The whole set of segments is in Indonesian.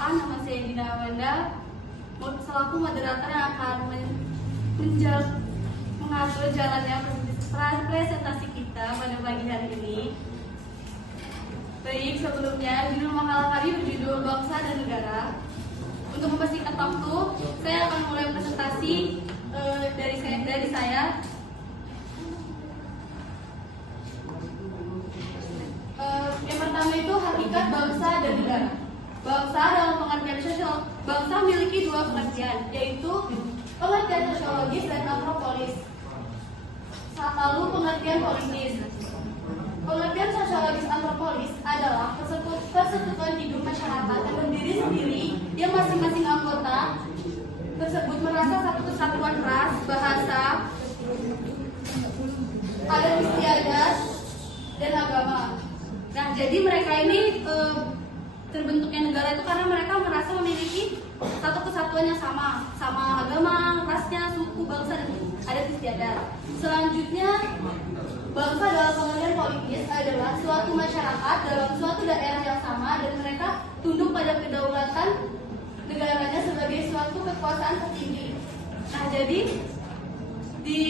Perkenalkan, nama saya Dina Amanda, selaku moderator yang akan mengatur jalannya presentasi kita pada pagi hari ini. Baik, sebelumnya judul makalah kami berjudul Bangsa dan Negara. Untuk mempersingkat waktu, saya akan mulai presentasi dari saya. Yang pertama itu hakikat bangsa dan negara. Bangsa dalam pengertian sosial, bangsa memiliki dua pengertian, yaitu pengertian sosiologis dan antropologis. Lalu pengertian politis. Pengertian sosiologis antropologis adalah persekutuan hidup masyarakat yang berdiri sendiri, yang masing-masing anggota tersebut merasa satu kesatuan ras, bahasa, adat istiadat, dan agama. Nah, jadi mereka ini terbentuknya negara itu karena mereka merasa memiliki satu kesatuan yang sama agama, rasnya, suku, bangsa, dan adat istiadat. Selanjutnya, bangsa dalam pengertian politis adalah suatu masyarakat dalam suatu daerah yang sama dan mereka tunduk pada kedaulatan negaranya sebagai suatu kekuasaan tertinggi. Nah, jadi di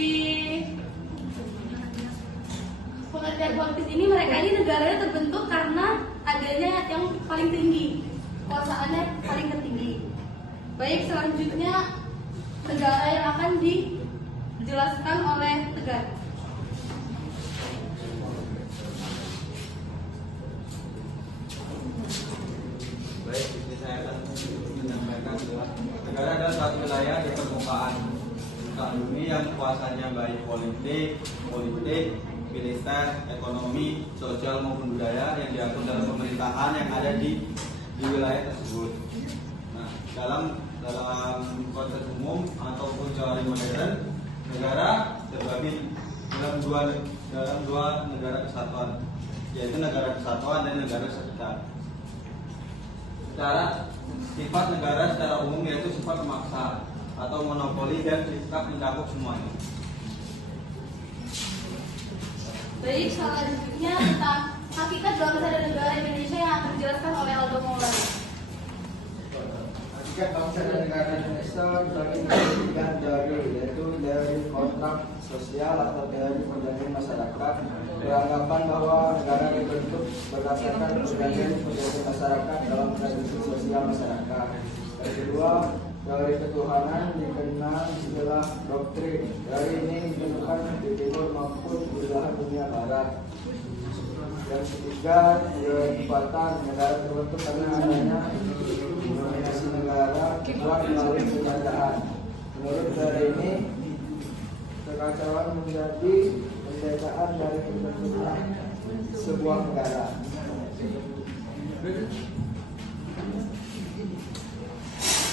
pengertian politis ini mereka ini negaranya terbentuk karena adanya yang paling tinggi, kekuasaannya paling tertinggi. Baik, selanjutnya negara yang akan dijelaskan oleh Tegar. Baik, ini saya akan menyampaikan bahwa negara adalah suatu wilayah di permukaan bumi yang kuasanya baik politik, militer, ekonomi, sosial maupun budaya yang diatur dalam pemerintahan yang ada di wilayah tersebut. Nah, dalam konteks umum ataupun teori modern, negara terbagi dalam dua negara kesatuan, yaitu negara kesatuan dan negara sekitar. Secara sifat negara secara umum yaitu sifat memaksa atau monopoli dan sikap mencakup semuanya. Baik, selanjutnya tentang hakikat bangsa dan negara Indonesia yang akan dijelaskan oleh Aldo Maulana. Hakikat bangsa dan negara Indonesia dibagi menjadi tiga dari, yaitu dari kontrak sosial atau dari perjanjian masyarakat, beranggapan bahwa negara dibentuk berdasarkan perjanjian masyarakat dalam tradisi sosial masyarakat. Yang kedua, dari ketuhanan dikenal istilah doktrin. Dari ini ditemukan di timur maupun di belahan dunia barat. Yang ketiga, kekuatan negara terbentuk karena adanya dominasi negara kuat melalui penjajahan. Menurut dari ini, kekacauan menjadi penjajahan dari terbentuknya sebuah negara.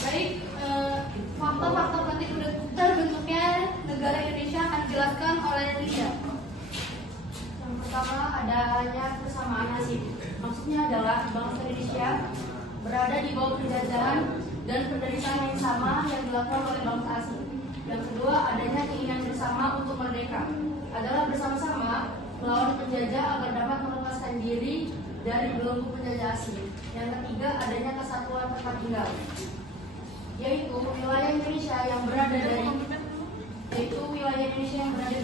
Baik, faktor-faktor penting terbentuknya negara Indonesia akan dijelaskan oleh Lia. Yang pertama, adanya persamaan nasib. Maksudnya adalah bangsa Indonesia berada di bawah penjajahan dan penderitaan yang sama yang dilakukan oleh bangsa asing. Yang kedua, adanya keinginan bersama untuk merdeka, adalah bersama-sama melawan penjajah agar dapat melepaskan diri dari belenggu penjajah asing. Yang ketiga, adanya kesatuan tempat tinggal, yaitu wilayah Indonesia yang berada di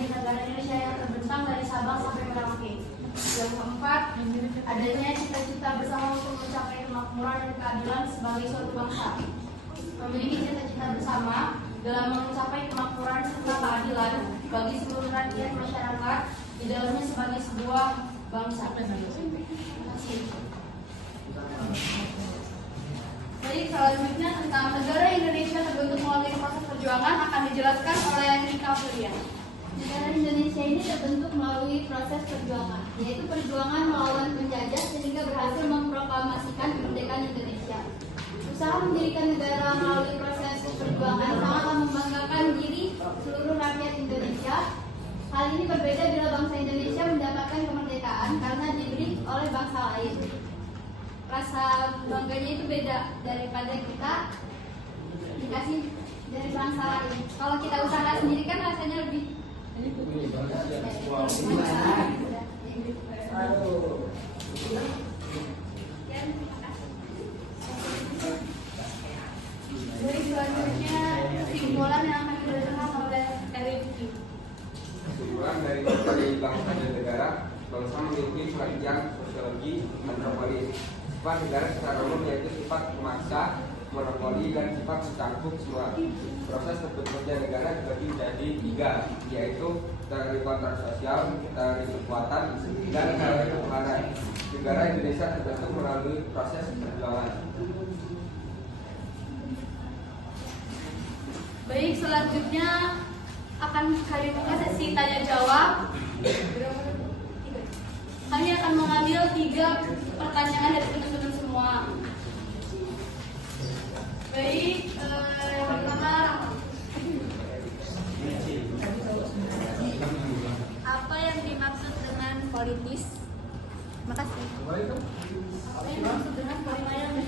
negara Indonesia yang terbentang dari Sabang sampai Merauke. Yang keempat, adanya cita-cita bersama untuk mencapai kemakmuran dan keadilan sebagai suatu bangsa. Memiliki cita-cita bersama dalam mencapai kemakmuran serta keadilan bagi seluruh rakyat masyarakat di dalamnya sebagai sebuah bangsa. Terima kasih. Baik, selanjutnya tentang negara Indonesia terbentuk melalui proses perjuangan akan dijelaskan oleh Nika Fulian. Negara Indonesia ini terbentuk melalui proses perjuangan, yaitu perjuangan melawan penjajah sehingga berhasil memproklamasikan kemerdekaan Indonesia. Usaha mendirikan negara melalui proses perjuangan sangatlah membanggakan diri seluruh rakyat Indonesia. Hal ini berbeda bila bangsa Indonesia mendapatkan kemerdekaan karena diberi oleh bangsa lain. Rasa bangganya itu beda daripada kita dikasih dari bangsa lain. Kalau kita usaha sendiri kan rasanya lebih Aduh. oligarki, monopoli. Sifat negara secara umum yaitu sifat memaksa, monopoli, dan sifat mencakup semua. Proses terbentuknya negara dibagi menjadi 3, yaitu teori kontrak sosial, teori kekuatan, dan teori ketuhanan. Negara Indonesia terbentuk melalui proses perjuangan. Baik, selanjutnya akan kami buka sesi tanya jawab. Kami akan mengambil 3 pertanyaan dari teman-teman semua. Baik, yang pertama, Apa yang dimaksud dengan politis? Makasih. apa yang dimaksud dengan politis?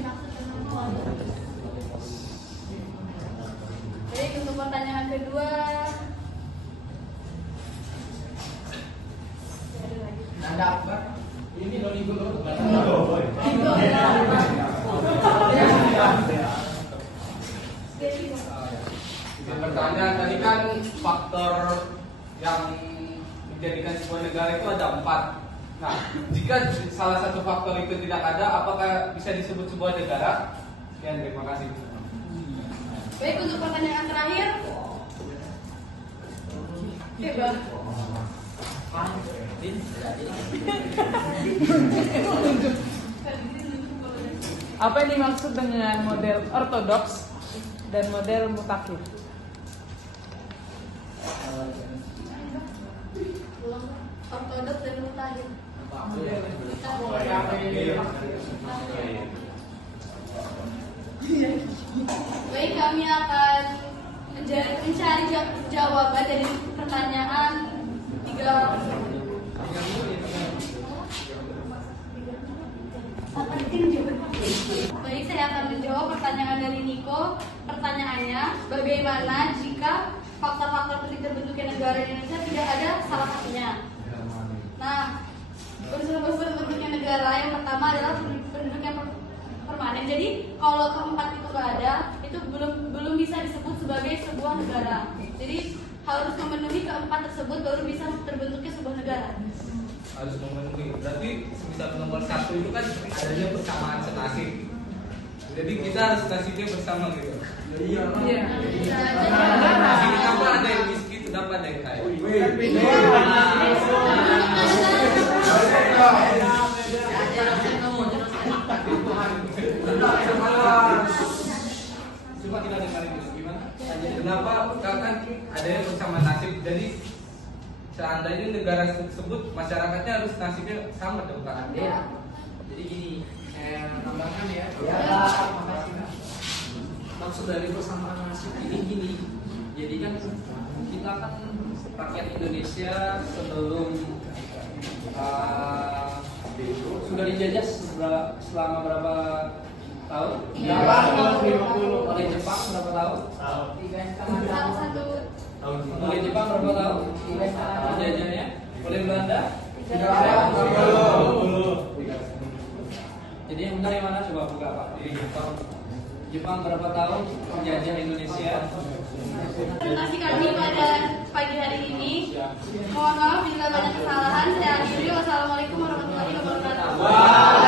Baik, untuk pertanyaan kedua, Ini dulu. Pertanyaan tadi kan faktor yang menjadikan sebuah negara itu ada 4. Nah, jika salah satu faktor itu tidak ada, apakah bisa disebut sebuah negara? Sekian, terima kasih. baik, untuk pertanyaan terakhir, coba. Apa yang dimaksud dengan model ortodoks dan model mutakhir? Ortodoks dan mutakhir. Baik, kami akan mencari jawaban dari pertanyaan 3. Baik, saya akan menjawab pertanyaan dari Niko. Pertanyaannya, bagaimana jika faktor-faktor penting terbentuknya negara Indonesia tidak ada salah satunya? Nah, unsur-unsur bentuknya negara yang pertama adalah penduduknya permanen. Jadi kalau keempat itu nggak ada, itu belum bisa disebut sebagai sebuah negara. Jadi harus memenuhi keempat tersebut baru bisa terbentuknya sebuah negara. Harus memenuhi. Berarti semisal nomor 1 itu kan adanya persamaan senasib. Jadi kita harus nasibnya bersama gitu. Iya. Nasib kenapa ada yang miskin, kenapa ada yang kaya? Coba kita dengarin dulu gimana? Kenapa kan ada yang bersama nasib? Jadi seandainya negara tersebut masyarakatnya harus nasibnya sama dong kan? Iya. Jadi gini, saya tambahkan ya. Makasih. Maksud dari persamaan nasib ini gini. Jadi kan kita kan rakyat Indonesia sebelum sudah dijajah selama berapa tahun? Oleh Jepang berapa tahun? Oleh Jepang berapa tahun? Penjajahnya? Oleh Belanda? Jadi yang benar yang mana? Coba buka Pak. Jepang berapa tahun menjajah Indonesia? Presentasi kami pada pagi hari ini. Mohon maaf bila banyak kesalahan. Saya akhiri. Wassalamualaikum warahmatullahi wabarakatuh.